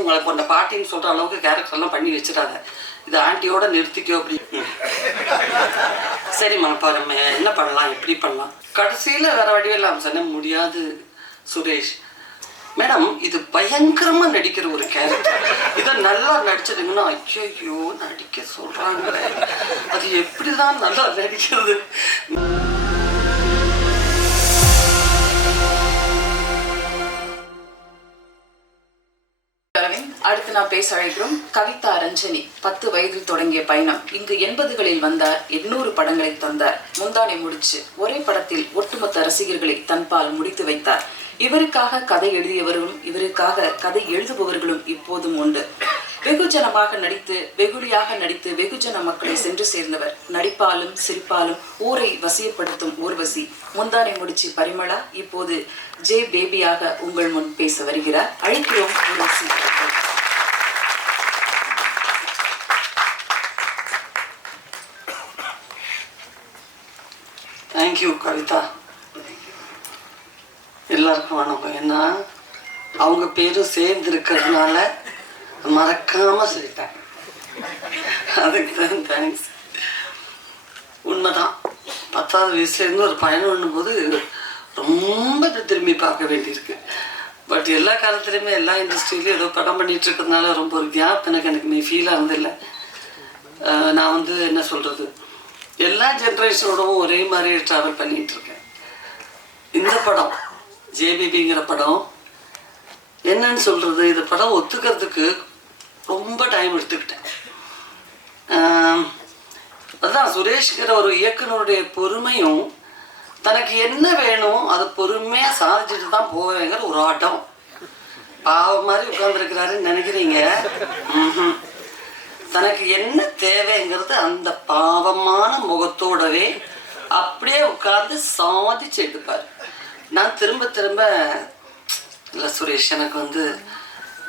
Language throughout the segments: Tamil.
உங்களை இப்போ பாட்டின்னு சொல்கிற அளவுக்கு கேரக்டர் எல்லாம் பண்ணி வச்சிடாத. இது ஆண்டியோட நிறுத்திக்கோ அப்படி சரிம்மா பாருங்க என்ன பண்ணலாம்? எப்படி பண்ணலாம்? கடைசியில் வேற வடிவில் சொன்ன முடியாது சுரேஷ். மேடம் இது பயங்கரமா நடிக்கிற ஒரு கேரக்டர் இதை நல்லா நடிச்சதுங்கன்னா ஐயோ நடிக்க சொல்றாங்களே. அது எப்படிதான் நல்லா நடிக்கிறது? பேச அழைக்கிறோம் கவிதா ரஞ்சனி பத்து வயதில் தொடங்கிய பயணம். இங்கு எண்பதுகளில் வந்தார் எண்ணூறு படங்களை தந்தார். முந்தானை முடிச்சு ஒரே படத்தில் ஒட்டுமொத்த ரசிகர்களை தன்பால் முடித்து வைத்தார். இவருக்காக கதை எழுதியவர்களும் இவருக்காக கதை எழுதுபவர்களும் இப்போதும் உண்டு. வெகுஜனமாக நடித்து வெகுளியாக நடித்து வெகுஜன மக்களை சென்று சேர்ந்தவர். நடிப்பாலும் சிரிப்பாலும் ஊரை வசியப்படுத்தும் ஊர்வசி. முந்தானை முடிச்சு பரிமளா இப்போது ஜே பேபியாக உங்கள் முன் பேச வருகிறார். அழைக்கிறோம் ஊர்வசி தேங்க்யூ கவிதா எல்லாருக்கும் வணக்கம். ஏன்னா அவங்க பேரும் சேர்ந்து இருக்கிறதுனால மறக்காமல் சொல்லிட்டேன். அதுக்கு தான் தேங்க்ஸ் உண்மைதான். பத்தாவது வயசுலேருந்து ஒரு பயணம் பண்ணும்போது ரொம்ப திரும்பி பார்க்க வேண்டியிருக்கு. பட் எல்லா காலத்துலேயுமே எல்லா இண்டஸ்ட்ரியிலையும் ஏதோ படம் பண்ணிகிட்டு இருக்கிறதுனால ரொம்ப ஒரு கேப் எனக்கு எனக்கு ஃபீல் ஃபீலாக இருந்ததில்லை. நான் வந்து என்ன சொல்கிறது எல்லா ஜென்ரேஷனோடவும் ஒரே மாதிரி ட்ராவல் பண்ணிட்டு இருக்கேன் இந்த படம் ஜேபிபிங்கிற படம் என்னன்னு சொல்கிறது இந்த படம் ஒத்துக்கிறதுக்கு ரொம்ப டைம் எடுத்துக்கிட்டேன். அதுதான் அதான் சுரேஷ்கிற ஒரு இயக்குனருடைய பொறுமையும் தனக்கு என்ன வேணும் அதை பொறுமையாக சாதிச்சுட்டு தான் போவேங்கிற ஒரு ஆட்டம். பாவம் மாதிரி உட்காந்துருக்கிறாருன்னு நினைக்கிறீங்க? ம்ஹும். தனக்கு என்ன தேவைங்கிறது அந்த பாவமான முகத்தோடவே அப்படியே உட்கார்ந்து சாதிச்சு எடுப்பார். நான் திரும்ப திரும்ப இல்லை சுரேஷ் எனக்கு வந்து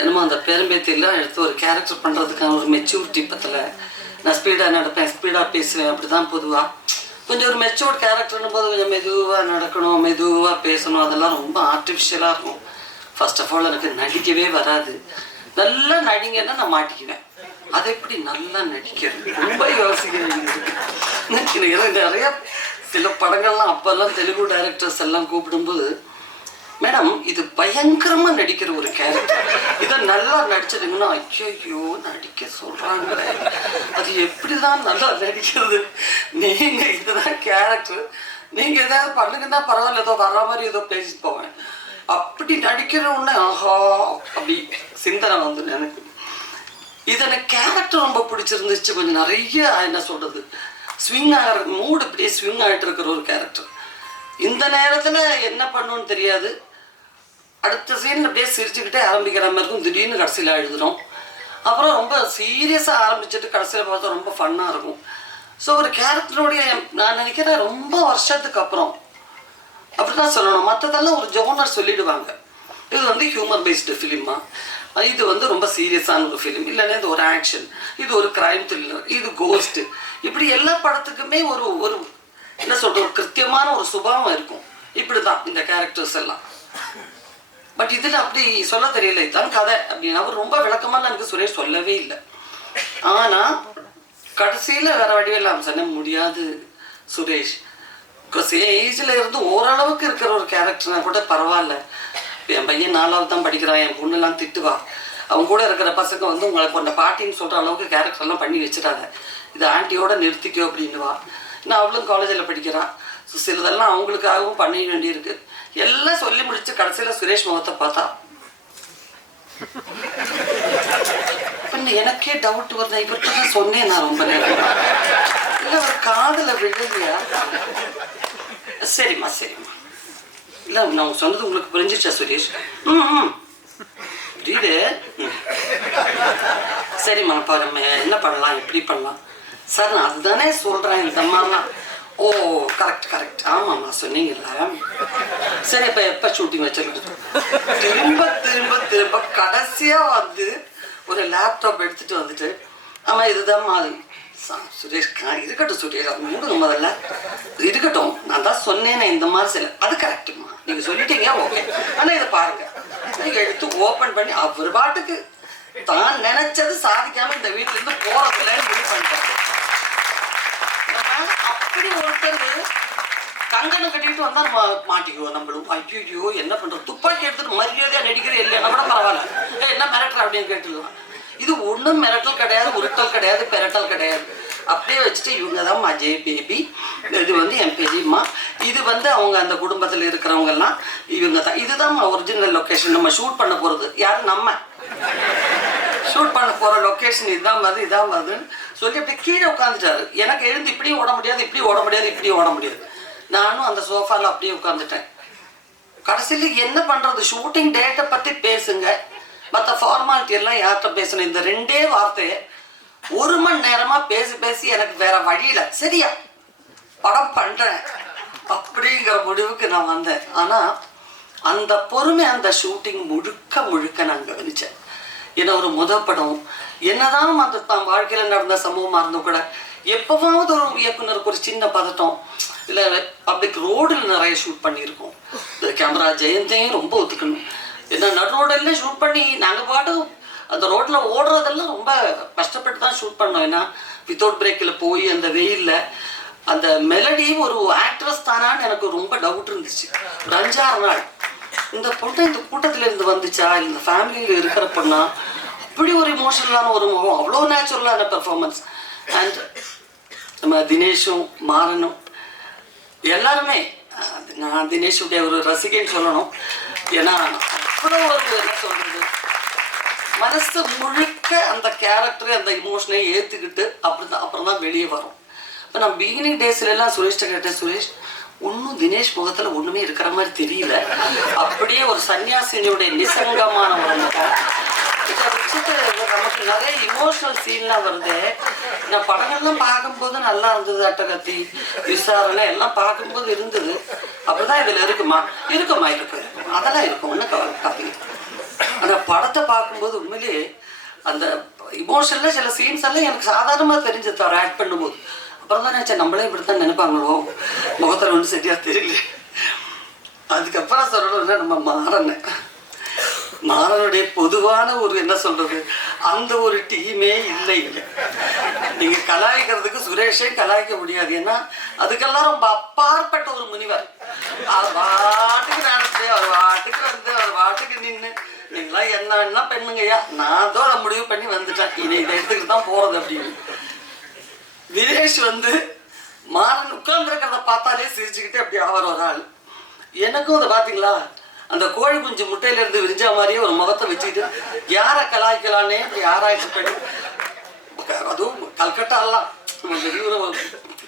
என்னமோ அந்த பெரும்பேத்திலாம் எடுத்து ஒரு கேரக்டர் பண்ணுறதுக்கான ஒரு மெச்சூரிட்டி பத்தில். நான் ஸ்பீடாக நடப்பேன் ஸ்பீடாக பேசுவேன் அப்படி தான் பொதுவாக கொஞ்சம் ஒரு மெச்சூர்ட் கேரக்டர்னும் போது கொஞ்சம் மெதுவாக நடக்கணும் மெதுவாக பேசணும் அதெல்லாம் ரொம்ப ஆர்டிஃபிஷியலாக இருக்கும். ஃபர்ஸ்ட் ஆஃப் ஆல் எனக்கு நடிக்கவே வராது. நல்லா நடிங்கன்னா நான் மாட்டிக்குவேன். அதை எப்படி நல்லா நடிக்கிறது. ரொம்ப யோசிக்கிறீங்க நிறைய சில படங்கள்லாம் அப்போல்லாம் தெலுங்கு டைரக்டர்ஸ் எல்லாம் கூப்பிடும்போது மேடம் இது பயங்கரமா நடிக்கிற ஒரு கேரக்டர் இதை நல்லா நடிச்சிருங்கன்னா ஐயோ நடிக்க சொல்றாங்களே. அது எப்படிதான் நல்லா நடிக்கிறது? நீங்க இதுதான் கேரக்டர் நீங்க ஏதாவது பண்ணுங்கன்னா பரவாயில்ல. ஏதோ வர்ற மாதிரி ஏதோ பேசிட்டு போவேன். அப்படி நடிக்கிற உடனே ஆஹா அப்படி சிந்தனை வந்து எனக்கு. இது எனக்கு கேரக்டர் ரொம்ப பிடிச்சிருந்துச்சு. கொஞ்சம் நிறைய என்ன சொல்றது ஸ்விங் ஆகிற மூடு இப்படியே ஸ்விங் ஆகிட்டு இருக்கிற ஒரு கேரக்டர் இந்த நேரத்தில் என்ன பண்ணுன்னு தெரியாது. அடுத்த சீன் அப்படியே சிரிச்சுக்கிட்டே ஆரம்பிக்கிற மாதிரி இருக்கும். திடீர்னு கடைசியில் எழுதுறோம். அப்புறம் ரொம்ப சீரியஸாக ஆரம்பிச்சுட்டு கடைசியில் பார்த்தா ரொம்ப ஃபன்னாக இருக்கும். ஸோ ஒரு கேரக்டருடைய நான் நினைக்கிறேன் ரொம்ப வருஷத்துக்கு அப்புறம் அப்படிதான் சொல்லணும். மற்றதெல்லாம் ஒரு ஜோனர் சொல்லிடுவாங்க. இது வந்து ஹியூமர் பேஸ்டு ஃபிலிமா இது வந்து ரொம்ப சீரியஸான ஒரு ஃபிலிம் இல்லைன்னா இது ஒரு ஆக்ஷன் இது ஒரு கிரைம் த்ரில்லர் இது கோஸ்ட் இப்படி எல்லா படத்துக்குமே ஒரு ஒரு என்ன சொல்றது ஒரு கிருத்தியமான ஒரு சுபாவம் இருக்கும். இப்படிதான் இந்த கேரக்டர்ஸ் எல்லாம். பட் இதில் அப்படி சொல்ல தெரியல. இதுதான் கதை அப்படின்னு. அவர் ரொம்ப விளக்கமாக எனக்கு சுரேஷ் சொல்லவே இல்லை. ஆனால் கடைசியில் வேற வடிவெல்லாம் சொன்ன முடியாது சுரேஷ். ஏஜில் இருந்து ஓரளவுக்கு இருக்கிற ஒரு கேரக்டர்னா கூட பரவாயில்ல. என் பையன் நாலாவது தான் படிக்கிறான் என் பொண்ணுலாம் திட்டுவா. அவங்க கூட இருக்கிற பசங்க வந்து உங்களை கொண்ட பாட்டின்னு சொல்கிற அளவுக்கு கேரக்டர்லாம் பண்ணி வச்சிடாத. இது ஆண்டியோட நிறுத்திக்கோ அப்படின்னுவா. நான் அவளும் காலேஜில் படிக்கிறான். ஸோ சிலதெல்லாம் அவங்களுக்காகவும் பண்ண வேண்டியிருக்கு. எல்லாம் சொல்லி முடிச்சு கடைசியில் சுரேஷ் முகத்தை பார்த்தா. பின்ன எனக்கே டவுட் வருது. இவர்கிட்ட தான் சொன்னேன் நான் ரொம்ப நேரம். இல்லை ஒரு காதல விழுதியா சரிம்மா சரிம்மா. இல்லை நான் சொன்னது உங்களுக்கு புரிஞ்சிச்சா சுரேஷ்? ம் ம். புரியுது? ம். சரிம்மா பாருங்க என்ன பண்ணலாம் எப்படி பண்ணலாம்? சார் நான் அதுதானே சொல்கிறேன் இந்த மாதிரிலாம். ஓ கரெக்ட் கரெக்ட் ஆமாம்மா சொன்னீங்கல்ல. சரி இப்போ எப்போ ஷூட்டிங் வச்சிருக்கோம் திரும்ப திரும்ப திரும்ப கடைசியாக வந்து ஒரு லேப்டாப் எடுத்துட்டு வந்துட்டு ஆமாம் இதுதான் மாதிரி. சுரேஷ் கா- இருக்கட்டும் சுரேஷ் அது மூடுங்க முதல்ல. இருக்கட்டும் நான் தான் சொன்னேனே இந்த மாதிரி சில அது கரெக்டுமா நீங்க சொல்லிட்டீங்க ஓகே ஆனா இதை பாருங்க. நீங்க எடுத்து ஓப்பன் பண்ணி அவர் பாட்டுக்கு தான் நினைச்சது சாதிக்காம இந்த வீட்டுல இருந்து போறதில்லைன்னு முடிவு பண்ணிட்டாங்க அப்படி ஒருத்தர் கங்கணம் கட்டிட்டு வந்தா நம்ம மாட்டிக்குவோம் நம்மளும். ஐயோ என்ன பண்றோம் துப்பாக்கி எடுத்துட்டு மரியாதையா நடிக்கிற இல்லைன்னா கூட பரவாயில்ல. என்ன மிரட்டுற அப்படின்னு கேட்டுடலாம் இது ஒன்றும் மிரட்டல் கிடையாது உருட்டல் கிடையாது பெரட்டல் கிடையாது. அப்படியே வச்சுட்டு இவங்க தான் அஜய் பேபி இது வந்து என் பெரியம்மா இது வந்து அவங்க அந்த குடும்பத்தில் இருக்கிறவங்க எல்லாம் இவங்க தான் இதுதான் ஒரிஜினல் லொக்கேஷன் நம்ம ஷூட் பண்ண போறது. யார்? நம்ம. ஷூட் பண்ண போற லொக்கேஷன் இதான் வருது இதான் வருதுன்னு சொல்லி அப்படி கீழே உட்காந்துட்டாரு எனக்கு எழுந்து இப்படியும் ஓட முடியாது இப்படி ஓட முடியாது இப்படி ஓட முடியாது. நானும் அந்த சோஃபால அப்படியே உட்காந்துட்டேன் கடைசியில் என்ன பண்றது? ஷூட்டிங் டேட்டை பத்தி பேசுங்க. மற்ற ஃபா எல்லாம் யார்கிட்ட பேசணும்? இந்த ரெண்டே வார்த்தையை ஒரு மணி நேரமா பேசி பேசி எனக்கு வேற வழியில சரியா? படம் பண்றேன். அப்படிங்கிற முடிவுக்கு நான் வந்தேன். ஆனா அந்த பொறுமை அந்த ஷூட்டிங் முழுக்க முழுக்க நான் கவனிச்சேன். ஏன்னா ஒரு முத படம். என்னதான் அந்த தான் வாழ்க்கையில நடந்த சம்பவமா இருந்தும் கூட எப்பவாவது ஒரு இயக்குனருக்கு ஒரு சின்ன பதட்டம். இல்ல பப்ளிக் ரோடில் நிறைய ஷூட் பண்ணியிருக்கோம். இந்த கேமரா ஜெயந்தையும் ரொம்ப ஒத்துக்கணும். இந்த நடு ரோடெல்லாம் ஷூட் பண்ணி நாங்கள் பாட்டு அந்த ரோட்டில் ஓடுறதெல்லாம் ரொம்ப கஷ்டப்பட்டு தான் ஷூட் பண்ணோம். ஏன்னா வித்தவுட் பிரேக்கில் போய் அந்த வெயில்ல அந்த மெலடி ஒரு ஆக்ட்ரஸ் தானான்னு எனக்கு ரொம்ப டவுட் இருந்துச்சு. ஒரு அஞ்சாறு நாள். இந்த பொண்ணு இந்த கூட்டத்திலேருந்து வந்துச்சா? இந்த ஃபேமிலியில் இருக்கிற பொண்ணா? அப்படி ஒரு இமோஷனலான ஒரு முகம். அவ்வளோ நேச்சுரலான பெர்ஃபார்மன்ஸ் அண்ட் நம்ம தினேஷும் மாறனும். எல்லாருமே நான் தினேஷுடைய ஒரு ரசிகைன்னு சொல்லணும். ஏன்னா அவ்வளோ ஒரு என்ன சொல்றது? மனசு முழுக்க அந்த கேரக்டரை அந்த இமோஷனை ஏற்றுக்கிட்டு அப்படி தான் அப்புறம் தான் வெளியே வரும். இப்போ நான் பிகினிங் டேஸ்ல எல்லாம் சுரேஷ்ட கேட்டேன் சுரேஷ் ஒன்றும் தினேஷ் முகத்தில் ஒன்றுமே இருக்கிற மாதிரி தெரியல. அப்படியே ஒரு சன்னியாசினியுடைய நிசங்கமான ஒரு இதை வச்சுட்டு நமக்கு நிறைய இமோஷனல் சீன்லாம் வருது. நான் படங்கள்லாம் பார்க்கும்போது நல்லா இருந்தது அட்டகத்தி விசாரணை எல்லாம் பார்க்கும்போது இருந்தது. அப்படிதான் இதில் இருக்குமா? இருக்குமா இருக்கு. அதெல்லாம் இருக்கும். ஒன்றும் கவலை? அந்த படத்தை பார்க்கும்போது உண்மையிலேயே அந்த இமோஷனில் சில சீன்ஸ் எல்லாம் எனக்கு சாதாரணமாக தெரிஞ்சு அவர் ஆட் பண்ணும்போது. அப்புறம் தான் நினச்சேன் நம்மளே இப்படித்தான் நினைப்பாங்களோ? முகத்தில் ஒன்றும் சரியாக தெரியல. அதுக்கப்புறம் சொல்லணும்னா நம்ம மாறன. மாறனுடைய பொதுவான ஒரு என்ன சொல்றது? அந்த ஒரு டீமே இல்லை. இங்க. நீங்க கலாய்க்கிறதுக்கு சுரேஷே கலாய்க்க முடியாது. ஏன்னா அதுக்கெல்லாம் ரொம்ப அப்பாற்பட்ட ஒரு முனிவர். அது பாட்டுக்கு நடந்து அது பாட்டுக்கு வந்து அது பாட்டுக்கு நின்று நீங்களாம் என்ன வேணா பெண்ணுங்கய்யா நான் தான் அதை முடிவு பண்ணி வந்துட்டேன். இனி இதை எடுத்துக்கிட்டு தான் போறது அப்படின்னு. தினேஷ் வந்து மாறன் உட்கார்ந்துருக்கிறத பார்த்தாலே சிரிச்சுக்கிட்டு அப்படி அவர் ஒரு ஆள். எனக்கும் அதை பார்த்தீங்களா? அந்த கோழி குஞ்சு முட்டையில இருந்து விரிஞ்ச மாதிரியே ஒரு முகத்தை வச்சுக்கிட்டு யாரை கலாய்க்கலான்னே அப்படி ஆராய்ச்சி பண்ணி? அதுவும் கல்கட்டாலாம். நம்ம வெளியூர்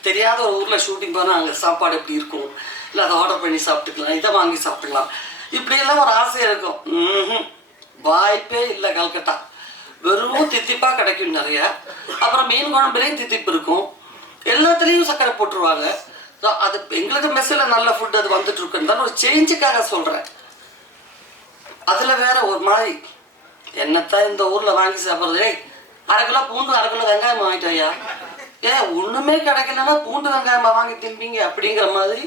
தெரியாத ஒரு ஊரில் ஷூட்டிங் போனால் அங்கே சாப்பாடு எப்படி இருக்கும்? இல்லை அதை ஆர்டர் பண்ணி சாப்பிட்டுக்கலாம் இதை வாங்கி சாப்பிட்டுக்கலாம். இப்படியெல்லாம் ஒரு ஆசையாக இருக்கும். வாய்ப்பே இல்லை கல்கட்டா. வெறும் தித்திப்பா கிடைக்கும் நிறைய. அப்புறம் மீன் குழம்புலையும் தித்திப்பு இருக்கும். எல்லாத்துலேயும் சர்க்கரை போட்டுருவாங்க. So, அது எங்களுக்கு மெஸ்ஸில் நல்ல ஃபுட் அது வந்துட்டு இருக்குன்னு தான் ஒரு சேஞ்சுக்காக சொல்கிறேன் அதில் வேற ஒரு மாதிரி என்னத்தான் இந்த ஊரில் வாங்கி சாப்பிட்றதே? அரை கிலோ பூண்டு அரை கிலோ வெங்காயம் வாங்கிட்டு ஐயா ஏன் ஒன்றுமே கிடைக்கலன்னா பூண்டு வெங்காயமா வாங்கி தின்பீங்க அப்படிங்கிற மாதிரி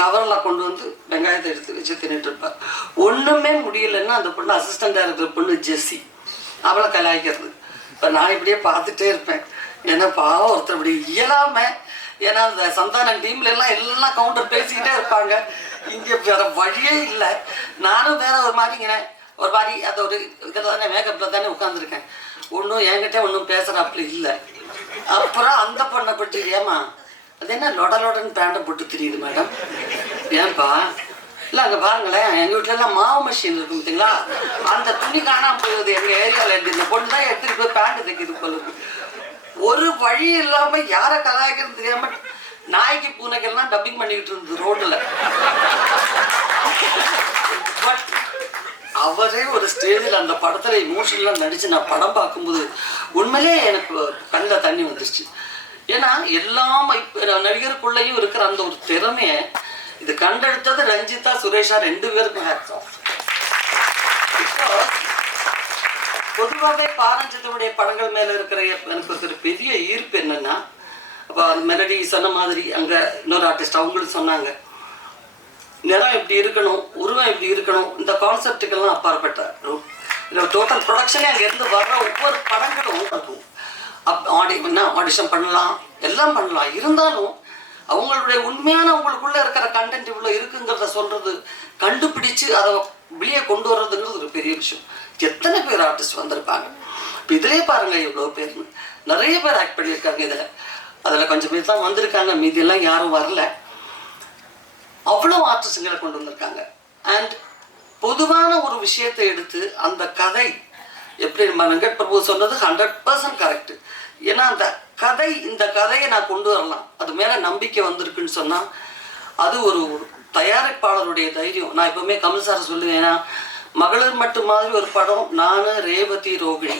கவரில் கொண்டு வந்து வெங்காயத்தை எடுத்து வச்சு தின்னுட்டு இருப்பார் ஒன்றுமே முடியலன்னா அந்த பொண்ணு அசிஸ்டண்ட் இருக்கிற பொண்ணு ஜெஸ்ஸி. அவளை கலாய்க்கிறது. இப்போ நான் இப்படியே பார்த்துட்டே இருப்பேன். ஏன்னா பாவம் ஒருத்தர் இப்படி இயலாம? ஏன்னா அந்த சந்தானம் டீம்ல எல்லாம் எல்லாம் கவுண்டர் பேசிக்கிட்டே இருப்பாங்க. இங்கே வேற வழியே இல்லை. நானும் வேற ஒரு மாதிரிங்கிறேன் ஒரு மாதிரி அந்த ஒரு இதில் தானே மேக்கப்பில் தானே உட்காந்துருக்கேன் ஒன்றும் என்கிட்ட ஒன்றும் பேசுகிறாப்புல இல்லை. அப்புறம் அந்த பொண்ணை பற்றி ஏமா அது என்ன லொட லொடன்னு பேண்டை போட்டு தெரியுது மேடம். ஏன்பா? இல்லை அங்கே பாருங்களேன். எங்கள் வீட்டிலலாம் மாவு மிஷின் இருக்கு பார்த்தீங்களா அந்த துணி காணாமல் போகுது எங்கள் ஏரியாவில் இருந்து இந்த பொண்ணு தான் எடுத்துகிட்டு போய் பேண்ட் தைக்கிது போல ஒரு வழி இல்லாமல் யாரை கலாய்க்கிறது தெரியாமல் நாய்க்கு பூனைக்கெல்லாம் டப்பிங் பண்ணிக்கிட்டு இருந்தது ரோட்டில் பட் அவரே ஒரு ஸ்டேஜில் அந்த படத்தில் இமோஷனலாக நடித்து நான் படம் பார்க்கும்போது உண்மையிலே எனக்கு கண்ணில் தண்ணி வந்துருச்சு. ஏன்னா எல்லா நடிகருக்குள்ளேயும் இருக்கிற அந்த ஒரு திறமையை இது கண்டெடுத்தது ரஞ்சிதா சுரேஷா ரெண்டு பேருக்கும் ஹேட்ஸ் ஆஃப் பொதுவாகவே பாரஞ்சிதனுடைய படங்கள் மேல இருக்கிற எனக்கு ஒரு பெரிய ஈர்ப்பு என்னன்னா அப்போ அந்த மெலடி சொன்ன மாதிரி அங்க இன்னொரு ஆர்டிஸ்ட் அவங்களும் சொன்னாங்க நிறம் இப்படி இருக்கணும் உருவம் இப்படி இருக்கணும் இந்த கான்செப்டுக்கெல்லாம் அப்பாற்பட்ட. டோட்டல் ப்ரொடக்ஷனே அங்கேருந்து வர்ற ஒவ்வொரு படங்களும் அதுவும். அப் ஆடி என்ன ஆடிஷன் பண்ணலாம்? எல்லாம் பண்ணலாம். இருந்தாலும் அவங்களுடைய உண்மையான அவங்களுக்குள்ள இருக்கிற கண்டென்ட் இவ்வளோ இருக்குங்கிறத சொல்றது கண்டுபிடிச்சு அதை வெளியே கொண்டு வர்றதுங்கிறது ஒரு பெரிய விஷயம். எத்தனை பேர் ஆர்டிஸ்ட் வந்திருப்பாங்க? இப்போ இதிலே பாருங்க இவ்வளோ பேர்னு நிறைய பேர் ஆக்ட் பண்ணியிருக்காங்க இதில். அதில் கொஞ்சம் பேர் தான் வந்திருக்காங்க. மீதியெல்லாம் யாரும் வரல. அவ்வளோ ஆர்டிஸ்டுங்களை கொண்டு வந்திருக்காங்க. அண்ட் பொதுவான ஒரு விஷயத்தை எடுத்து அந்த கதை எப்படி நம்ம வெங்கட் பிரபு சொன்னது ஹண்ட்ரட் பர்சன்ட் கரெக்ட் ஏன்னா அந்த கதை இந்த கதையை நான் கொண்டு வரலாம். அது மேலே நம்பிக்கை வந்திருக்குன்னு சொன்னால் அது ஒரு ஒரு தயாரிப்பாளருடைய தைரியம். நான் எப்பவுமே கமல் சார் சொல்லுவேன் ஏன்னா மகளிர் மட்டும் மாதிரி ஒரு படம் நான் ரேவதி ரோகிணி.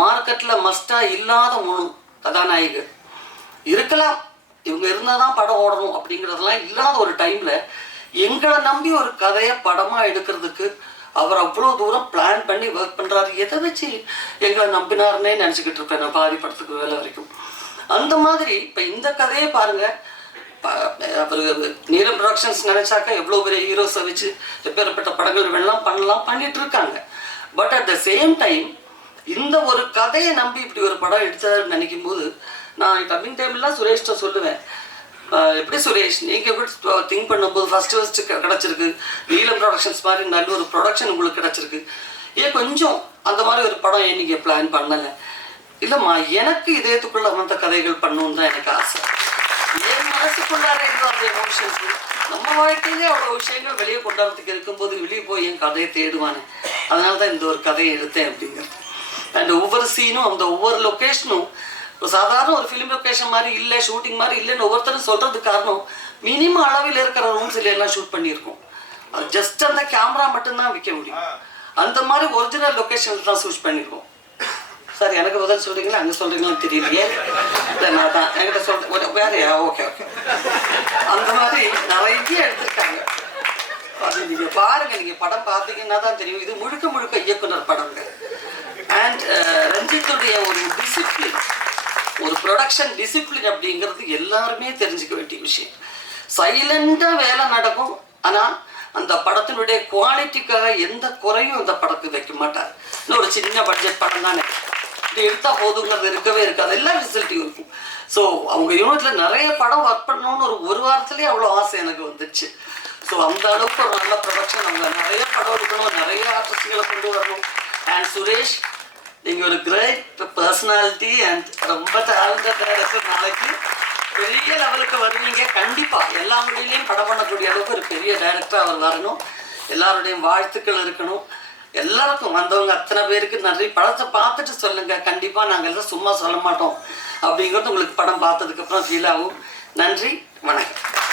மார்க்கெட்டில் மஸ்டாக இல்லாத மூணு கதாநாயகர். இருக்கலாம். இவங்க இருந்தால் தான் படம் ஓடணும் அப்படிங்கிறதெல்லாம் இல்லாத ஒரு டைமில் எங்களை நம்பி ஒரு கதையை படமாக எடுக்கிறதுக்கு அவர் அவ்வளோ தூரம் பிளான் பண்ணி ஒர்க் பண்ணுறாரு எதை வச்சு எங்களை நம்பினாருன்னே நினச்சிக்கிட்டு இருப்பேன் நான் பாதி படத்துக்கு வேலை வரைக்கும். அந்த மாதிரி இப்போ இந்த கதையை பாருங்கள் அவர் நீலம் ப்ரொடக்ஷன்ஸ் நினைச்சாக்கா எவ்வளோ பெரிய ஹீரோஸை வச்சு எப்பேற்பட்ட படங்கள் வேணாம் பண்ணலாம் பண்ணிட்டு இருக்காங்க. But at the same time இந்த ஒரு கதையை நம்பி இப்படி ஒரு படம் எடுத்தாருன்னு நினைக்கும் போது நான் டப்பிங் டைம்லாம் சுரேஷ்ட சொல்லுவேன். எப்படி சுரேஷ்? நீங்கள் எப்படி திங்க் பண்ணும்போது ஃபஸ்ட்டு ஃபஸ்ட்டு கிடச்சிருக்கு. நீலம் ப்ரொடக்ஷன்ஸ் மாதிரி நல்ல ஒரு ப்ரொடக்ஷன் உங்களுக்கு கிடச்சிருக்கு. ஏன் கொஞ்சம் அந்த மாதிரி ஒரு படம் ஏன் நீங்கள் பிளான் பண்ணலை? இல்லைம்மா எனக்கு இதயத்துக்குள்ள வந்த கதைகள் பண்ணணும்னு தான் எனக்கு ஆசை. என் மனசுக்குள்ளார இருக்கிற அந்த எமோஷன்ஸ் நம்ம வாழ்க்கையிலே அவ்வளோ விஷயங்கள் வெளியே கொண்டாடுறதுக்கு இருக்கும்போது வெளியே போய் என் கதையை தேடுவானே. அதனால தான் இந்த ஒரு கதையை எடுத்தேன் அப்படிங்கிறது. அண்ட் ஒவ்வொரு சீனும் அந்த ஒவ்வொரு லொக்கேஷனும் இப்போ சாதாரண ஒரு ஃபிலிம் லொக்கேஷன் மாதிரி இல்லை ஷூட்டிங் மாதிரி இல்லைன்னு ஒவ்வொருத்தரும் சொல்கிறதுக்கு காரணம் மினிமம் அளவில் இருக்கிற ரூம்ஸ் எல்லாம் ஷூட் பண்ணியிருக்கோம். அது ஜஸ்ட் அந்த கேமரா மட்டும்தான் விற்க முடியும். அந்த மாதிரி ஒரிஜினல் லொக்கேஷனில் தான் ஷூட் பண்ணியிருக்கோம். சார் எனக்கு பதில் சொல்கிறீங்களா அங்கே சொல்றீங்களான்னு தெரியலையே. இல்லை நான் தான். என்கிட்ட சொல்கிறேன் வேறையா ஓகே ஓகே. அந்த மாதிரி நிறைய எடுத்திருக்காங்க. அது நீங்கள் பாருங்கள் நீங்கள் படம் பார்த்தீங்கன்னா தான் தெரியும். இது முழுக்க முழுக்க இயக்குனர் படங்க. அண்ட் ரஞ்சித்துடைய ஒரு டிசிப்ளின் ஒரு ப்ரொடக்ஷன் டிசிப்ளின் அப்படிங்கிறது எல்லாருமே தெரிஞ்சுக்க வேண்டிய விஷயம். சைலண்டாக வேலை நடக்கும். ஆனால் அந்த படத்தினுடைய குவாலிட்டிக்காக எந்த குறையும் அந்த படத்துக்கு வைக்க மாட்டார். இன்னும் ஒரு சின்ன பட்ஜெட் படம் தானே. இப்படி எடுத்தால் போதுங்கிறது இருக்கவே இருக்காது. எல்லா ஃபெசிலிட்டியும் இருக்கும். ஸோ அவங்க யூனிட்ல நிறைய படம் ஒர்க் பண்ணணும்னு ஒரு ஒரு வாரத்துலேயே அவ்வளோ ஆசை எனக்கு வந்துச்சு. ஸோ அந்த அளவுக்கு ஒரு நல்ல ப்ரொடக்ஷன் அவங்க நிறைய படம் எடுக்கணும். நிறைய ஆர்டிஸ்டுகளை கொண்டு வரணும். அண்ட் சுரேஷ் நீங்கள் ஒரு கிரேட் பர்சனாலிட்டி அண்ட் ரொம்ப டேலண்டட் டேரக்டர் நாளைக்கு பெரிய லெவலுக்கு வருவீங்க. கண்டிப்பாக எல்லா மொழியிலையும் படம் பண்ணக்கூடிய அளவுக்கு ஒரு பெரிய டைரக்டர் அவர் வரணும். எல்லாருடையும் வாழ்த்துக்கள் இருக்கணும். எல்லாருக்கும் வந்தவங்க அத்தனை பேருக்கு நன்றி. படத்தை பார்த்துட்டு சொல்லுங்க. கண்டிப்பாக நாங்கள் எல்லாம் சும்மா சொல்ல மாட்டோம். அப்படிங்கிறது உங்களுக்கு படம் பார்த்ததுக்கப்புறம் ஃபீல் ஆகும். நன்றி. வணக்கம்.